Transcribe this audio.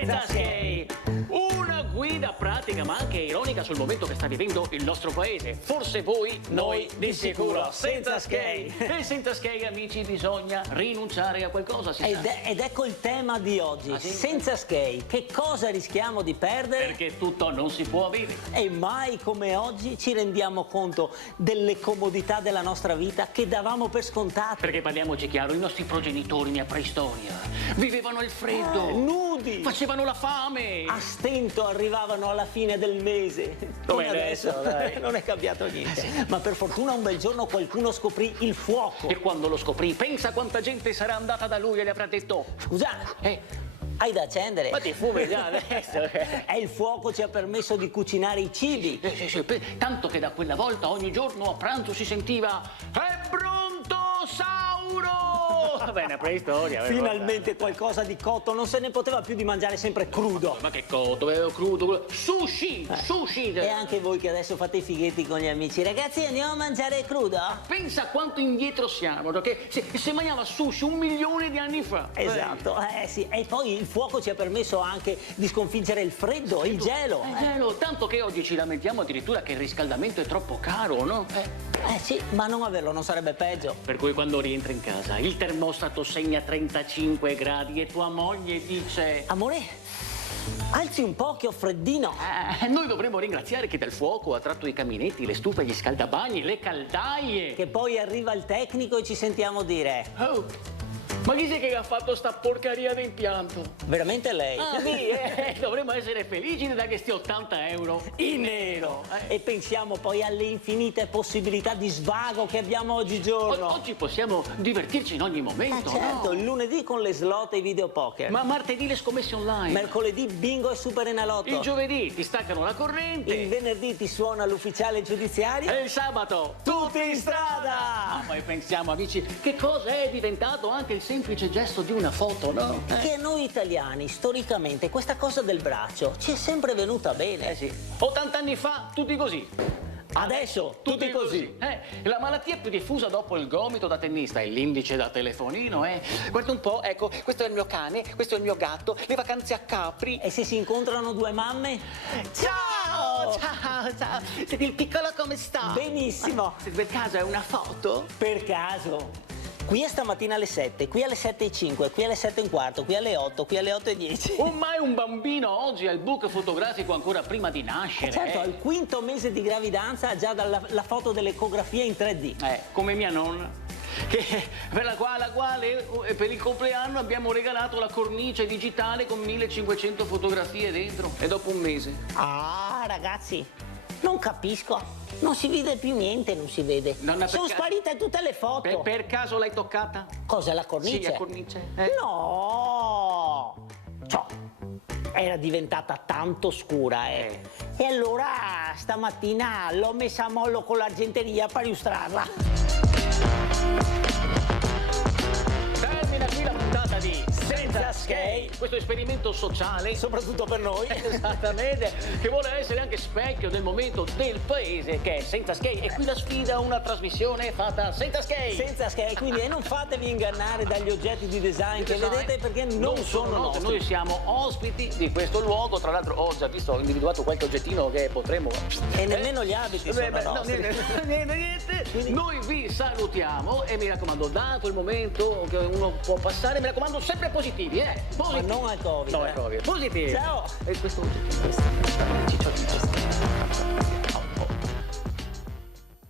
Senza Skate! Una guida pratica ma anche ironica sul momento che sta vivendo il nostro paese. Forse voi, noi di sicuro. Senza Skate! E senza Skate, amici, bisogna rinunciare a qualcosa, si sa. Ed ecco il tema di oggi. Sì? Senza Skate, che cosa rischiamo di perdere? Perché tutto non si può avere. E mai come oggi ci rendiamo conto delle comodità della nostra vita che davamo per scontate. Perché parliamoci chiaro, i nostri progenitori nella preistoria vivevano il freddo, Nudi! facevano la fame. A stento arrivavano alla fine del mese. Come Come adesso, dai. non è cambiato niente. Ma per fortuna un bel giorno qualcuno scoprì il fuoco. E quando lo scoprì, pensa quanta gente sarà andata da lui e le avrà detto: Scusa, hai da accendere? ma ti fumi già adesso. E il fuoco ci ha permesso di cucinare i cibi. Sì, tanto che da quella volta ogni giorno a pranzo si sentiva: è Brontosauro! Va bene, preistoria. Finalmente qualcosa di cotto, non se ne poteva più di mangiare sempre crudo. Ma che cotto, crudo. Sushi, sushi. E anche voi che adesso fate i fighetti con gli amici, ragazzi, andiamo a mangiare crudo? Pensa quanto indietro siamo, perché si mangiava sushi 1 milione di anni fa. Esatto, sì. E poi il fuoco ci ha permesso anche di sconfiggere il freddo, il gelo. Gelo, tanto che oggi ci lamentiamo addirittura che il riscaldamento è troppo caro, no? Sì, ma non averlo non sarebbe peggio. Per cui quando rientri in casa il termostato segna 35 gradi e tua moglie dice: Amore, alzi un po' che ho freddino. noi dovremmo ringraziare chi dal fuoco ha tratto i caminetti, le stufe, gli scaldabagni, le caldaie. Che poi arriva il tecnico e ci sentiamo dire: Oh, ma chi è che ha fatto sta porcaria di impianto? veramente lei? Sì, dovremmo essere felici di dare questi 80 euro in nero. E pensiamo poi alle infinite possibilità di svago che abbiamo oggigiorno. Oggi possiamo divertirci in ogni momento, Certo, no? il lunedì con le slot e i videopoker. Ma martedì le scommesse online. Mercoledì bingo e super enalotto. Il giovedì ti staccano la corrente. Il venerdì ti suona l'ufficiale giudiziario. E il sabato Tutti in strada! Ma pensiamo, amici, che cosa è diventato anche il semplice gesto di una foto, no? Che a noi italiani, storicamente, questa cosa del braccio ci è sempre venuta bene. Sì. 80 anni fa, tutti così. Adesso, tutti così. La malattia più diffusa dopo il gomito da tennista e l'indice da telefonino, Guarda un po', ecco, questo è il mio cane, questo è il mio gatto, le vacanze a Capri. E se si incontrano due mamme? Ciao! Ciao! Senti, il piccolo come sta? Benissimo. Se per caso è una foto? Per caso. Qui è stamattina alle 7, qui alle 7:05, qui alle 7:15, qui alle 8, qui alle 8:10. Ormai un bambino oggi ha il book fotografico ancora prima di nascere. Certo, al quinto mese di gravidanza ha già la foto dell'ecografia in 3D. Come mia nonna, che per la quale per il compleanno abbiamo regalato la cornice digitale con 1500 fotografie dentro. E dopo un mese. Ah, ragazzi, non capisco. Non si vede più niente, non si vede. Sono sparite tutte le foto. Per caso l'hai toccata? Cosa, la cornice? Sì, la cornice. No! Ciò. Era diventata tanto scura, E allora stamattina l'ho messa a mollo con l'argenteria per illustrarla. Termina qui la puntata di Senza Skate. Questo esperimento sociale, Soprattutto per noi. esattamente, che vuole essere anche specchio del momento del paese che è Senza Skate. E qui la sfida, una trasmissione fatta senza skate. Senza Skate, quindi non fatevi ingannare dagli oggetti di design che vedete, perché non sono nostri. Noi siamo ospiti di questo luogo, tra l'altro ho già visto, ho individuato qualche oggettino che potremo... E nemmeno gli abiti sono nostri. Niente. Quindi... Noi vi salutiamo e mi raccomando, dato il momento che uno può passare, mi raccomando sempre positivi, Ma non al Covid. No, al Covid. Positivi. Ciao. E questo oggettino, questo.